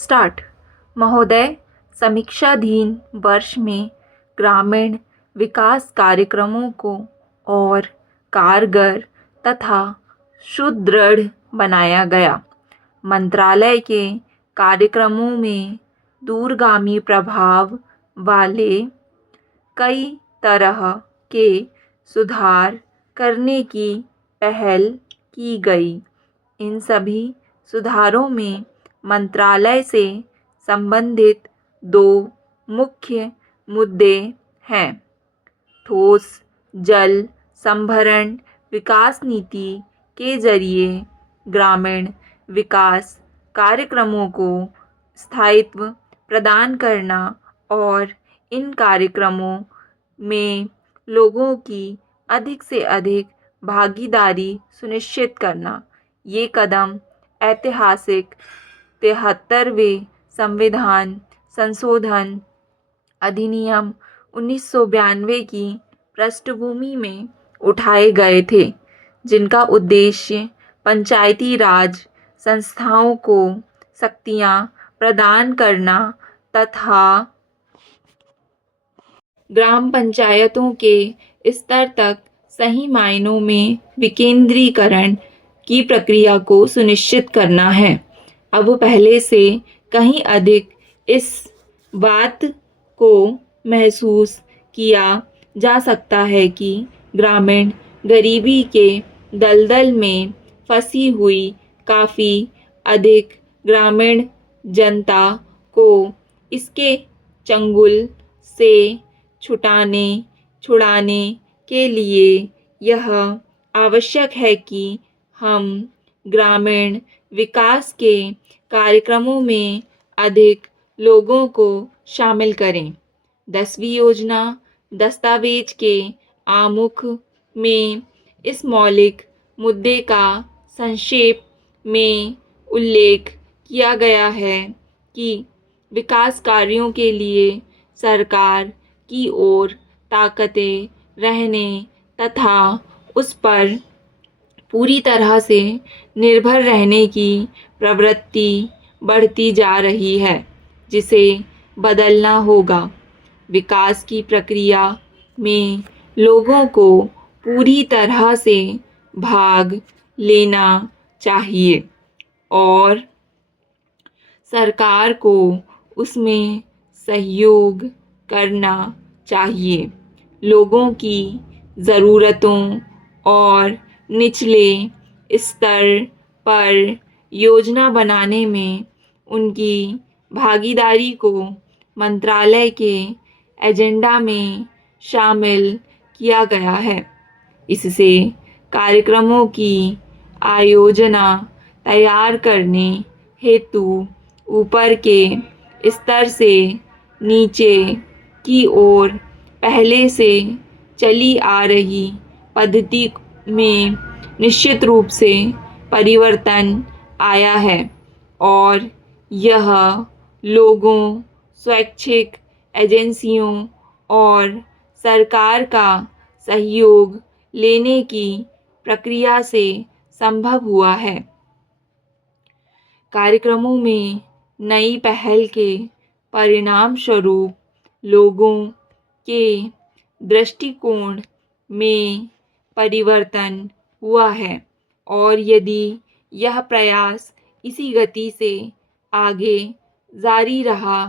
Start. महोदय, समीक्षाधीन वर्ष में ग्रामीण विकास कार्यक्रमों को और कारगर तथा सुदृढ़ बनाया गया। मंत्रालय के कार्यक्रमों में दूरगामी प्रभाव वाले कई तरह के सुधार करने की पहल की गई। इन सभी सुधारों में मंत्रालय से संबंधित दो मुख्य मुद्दे हैं। ठोस जल संभरण विकास नीति के जरिए ग्रामीण विकास कार्यक्रमों को स्थायित्व प्रदान करना और इन कार्यक्रमों में लोगों की अधिक से अधिक भागीदारी सुनिश्चित करना। ये कदम ऐतिहासिक 73वें संविधान संशोधन अधिनियम 1992 की पृष्ठभूमि में उठाए गए थे, जिनका उद्देश्य पंचायती राज संस्थाओं को शक्तियां प्रदान करना तथा ग्राम पंचायतों के स्तर तक सही मायनों में विकेंद्रीकरण की प्रक्रिया को सुनिश्चित करना है। अब पहले से कहीं अधिक इस बात को महसूस किया जा सकता है कि ग्रामीण गरीबी के दलदल में फंसी हुई काफ़ी अधिक ग्रामीण जनता को इसके चंगुल से छुड़ाने के लिए यह आवश्यक है कि हम ग्रामीण विकास के कार्यक्रमों में अधिक लोगों को शामिल करें। 10वीं योजना दस्तावेज के आमुख में इस मौलिक मुद्दे का संक्षेप में उल्लेख किया गया है कि विकास कार्यों के लिए सरकार की ओर ताकतें रहने तथा उस पर पूरी तरह से निर्भर रहने की प्रवृत्ति बढ़ती जा रही है, जिसे बदलना होगा। विकास की प्रक्रिया में लोगों को पूरी तरह से भाग लेना चाहिए और सरकार को उसमें सहयोग करना चाहिए। लोगों की ज़रूरतों और निचले स्तर पर योजना बनाने में उनकी भागीदारी को मंत्रालय के एजेंडा में शामिल किया गया है। इससे कार्यक्रमों की आयोजना तैयार करने हेतु ऊपर के स्तर से नीचे की ओर पहले से चली आ रही पद्धति में निश्चित रूप से परिवर्तन आया है और यह लोगों, स्वैच्छिक एजेंसियों और सरकार का सहयोग लेने की प्रक्रिया से संभव हुआ है। कार्यक्रमों में नई पहल के परिणाम स्वरूप लोगों के दृष्टिकोण में परिवर्तन हुआ है और यदि यह प्रयास इसी गति से आगे जारी रहा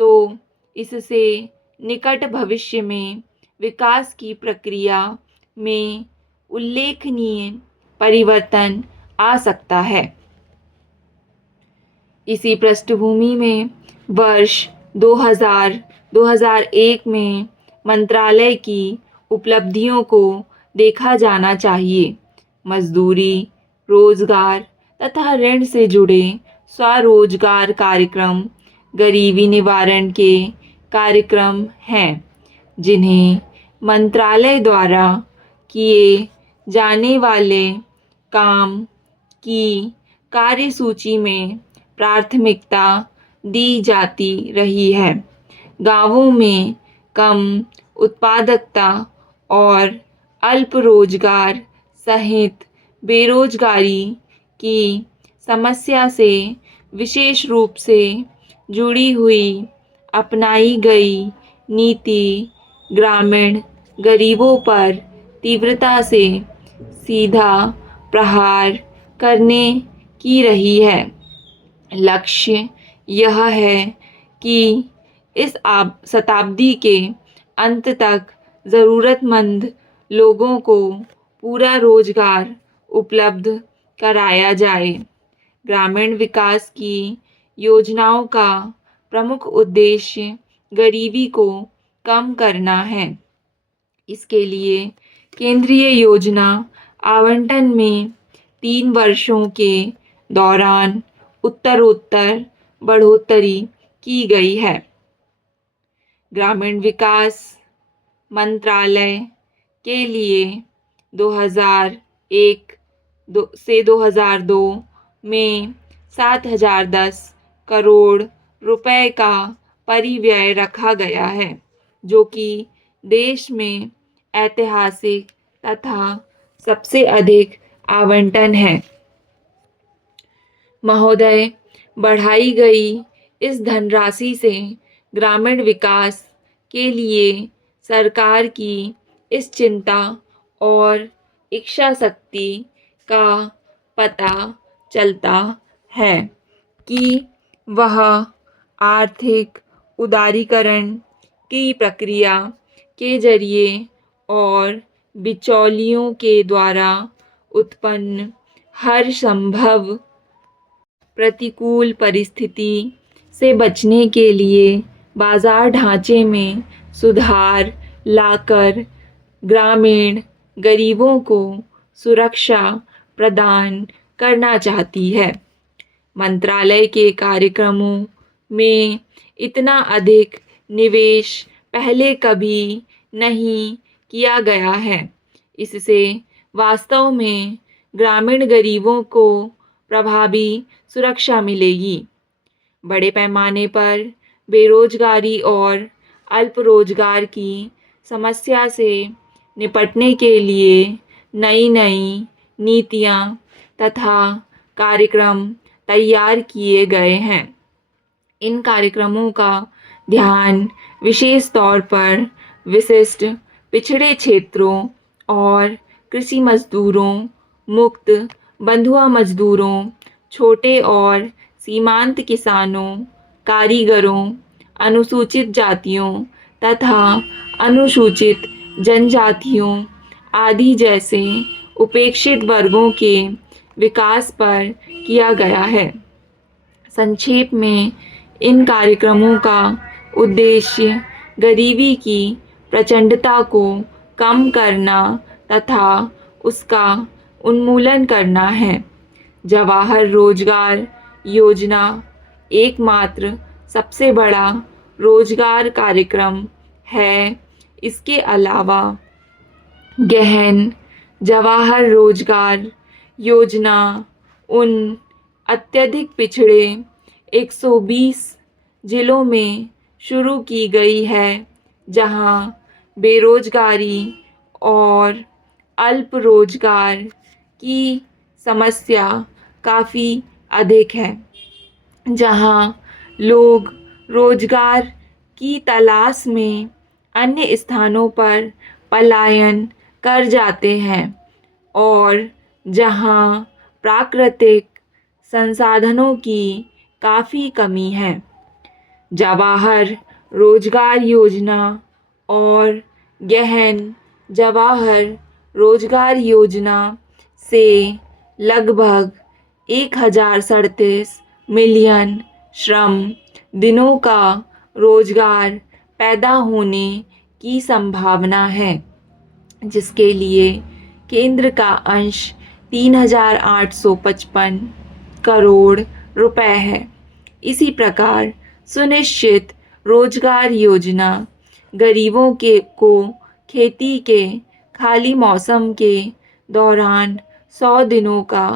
तो इससे निकट भविष्य में विकास की प्रक्रिया में उल्लेखनीय परिवर्तन आ सकता है। इसी पृष्ठभूमि में वर्ष 2001 में मंत्रालय की उपलब्धियों को देखा जाना चाहिए। मजदूरी, रोजगार तथा ऋण से जुड़े स्वरोजगार कार्यक्रम गरीबी निवारण के कार्यक्रम हैं, जिन्हें मंत्रालय द्वारा किए जाने वाले काम की कार्यसूची में प्राथमिकता दी जाती रही है। गांवों में कम उत्पादकता और अल्प रोजगार सहित बेरोजगारी की समस्या से विशेष रूप से जुड़ी हुई अपनाई गई नीति ग्रामीण गरीबों पर तीव्रता से सीधा प्रहार करने की रही है। लक्ष्य यह है कि इस शताब्दी के अंत तक ज़रूरतमंद लोगों को पूरा रोजगार उपलब्ध कराया जाए। ग्रामीण विकास की योजनाओं का प्रमुख उद्देश्य गरीबी को कम करना है। इसके लिए केंद्रीय योजना आवंटन में 3 वर्षों के दौरान उत्तरोत्तर बढ़ोतरी की गई है। ग्रामीण विकास मंत्रालय के लिए 2001 से 2002 में 7,010 करोड़ रुपए का परिव्यय रखा गया है, जो कि देश में ऐतिहासिक तथा सबसे अधिक आवंटन है। महोदय, बढ़ाई गई इस धनराशि से ग्रामीण विकास के लिए सरकार की इस चिंता और इच्छा शक्ति का पता चलता है कि वह आर्थिक उदारीकरण की प्रक्रिया के जरिए और बिचौलियों के द्वारा उत्पन्न हर संभव प्रतिकूल परिस्थिति से बचने के लिए बाजार ढांचे में सुधार लाकर ग्रामीण गरीबों को सुरक्षा प्रदान करना चाहती है। मंत्रालय के कार्यक्रमों में इतना अधिक निवेश पहले कभी नहीं किया गया है। इससे वास्तव में ग्रामीण गरीबों को प्रभावी सुरक्षा मिलेगी। बड़े पैमाने पर बेरोजगारी और अल्प रोजगार की समस्या से निपटने के लिए नई नई नीतियाँ तथा कार्यक्रम तैयार किए गए हैं। इन कार्यक्रमों का ध्यान विशेष तौर पर विशिष्ट पिछड़े क्षेत्रों और कृषि मजदूरों, मुक्त बंधुआ मजदूरों, छोटे और सीमांत किसानों, कारीगरों, अनुसूचित जातियों तथा अनुसूचित जनजातियों आदि जैसे उपेक्षित वर्गों के विकास पर किया गया है। संक्षेप में, इन कार्यक्रमों का उद्देश्य गरीबी की प्रचंडता को कम करना तथा उसका उन्मूलन करना है। जवाहर रोजगार योजना एकमात्र सबसे बड़ा रोजगार कार्यक्रम है। इसके अलावा गहन जवाहर रोजगार योजना उन अत्यधिक पिछड़े 120 जिलों में शुरू की गई है जहां बेरोजगारी और अल्प रोजगार की समस्या काफ़ी अधिक है, जहां लोग रोजगार की तलाश में अन्य स्थानों पर पलायन कर जाते हैं और जहां प्राकृतिक संसाधनों की काफ़ी कमी है। जवाहर रोजगार योजना और गहन जवाहर रोजगार योजना से लगभग 1,037 मिलियन श्रम दिनों का रोजगार पैदा होने की संभावना है, जिसके लिए केंद्र का अंश 3,855 करोड़ रुपए है। इसी प्रकार सुनिश्चित रोजगार योजना गरीबों को खेती के खाली मौसम के दौरान 100 दिनों का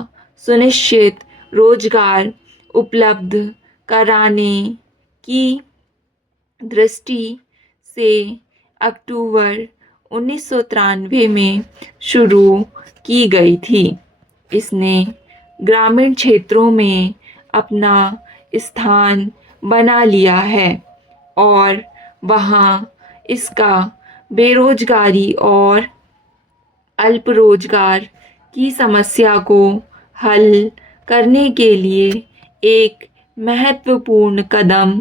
सुनिश्चित रोजगार उपलब्ध कराने की दृष्टि से अक्टूबर 1993 में शुरू की गई थी। इसने ग्रामीण क्षेत्रों में अपना स्थान बना लिया है और वहाँ इसका बेरोजगारी और अल्प रोजगार की समस्या को हल करने के लिए एक महत्वपूर्ण कदम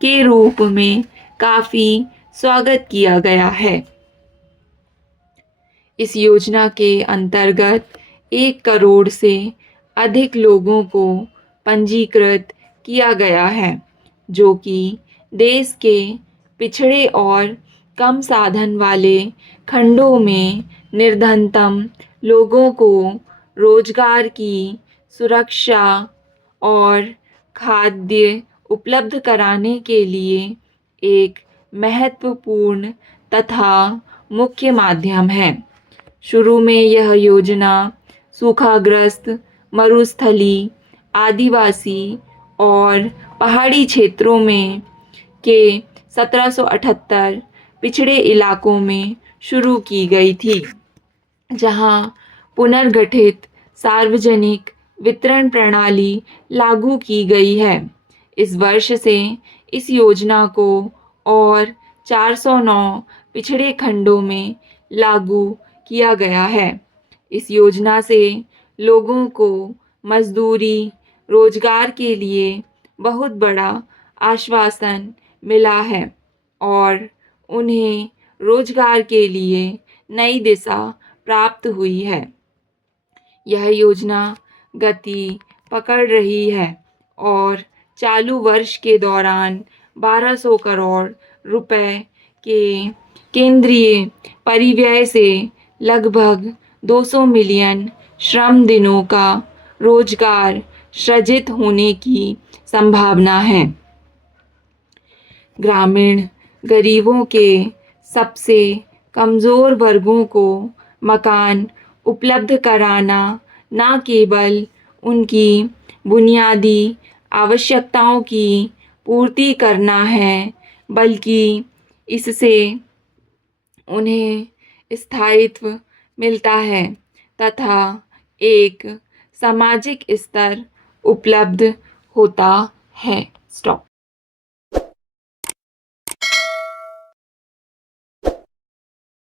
के रूप में काफ़ी स्वागत किया गया है। इस योजना के अंतर्गत 1 करोड़ से अधिक लोगों को पंजीकृत किया गया है, जो कि देश के पिछड़े और कम साधन वाले खंडों में निर्धनतम लोगों को रोजगार की सुरक्षा और खाद्य उपलब्ध कराने के लिए एक महत्वपूर्ण तथा मुख्य माध्यम है। शुरू में यह योजना सूखाग्रस्त, मरुस्थली, आदिवासी और पहाड़ी क्षेत्रों में के 1778 पिछड़े इलाकों में शुरू की गई थी, जहां पुनर्गठित सार्वजनिक वितरण प्रणाली लागू की गई है। इस वर्ष से इस योजना को और 409 पिछड़े खंडों में लागू किया गया है। इस योजना से लोगों को मजदूरी, रोजगार के लिए बहुत बड़ा आश्वासन मिला है और उन्हें रोजगार के लिए नई दिशा प्राप्त हुई है। यह योजना गति पकड़ रही है और चालू वर्ष के दौरान 1200 करोड़ रुपए के केंद्रीय परिव्यय से लगभग 200 मिलियन श्रम दिनों का रोजगार सृजित होने की संभावना है। ग्रामीण गरीबों के सबसे कमज़ोर वर्गों को मकान उपलब्ध कराना न केवल उनकी बुनियादी आवश्यकताओं की पूर्ति करना है, बल्कि इससे उन्हें स्थायित्व मिलता है तथा एक सामाजिक स्तर उपलब्ध होता है। स्टॉप।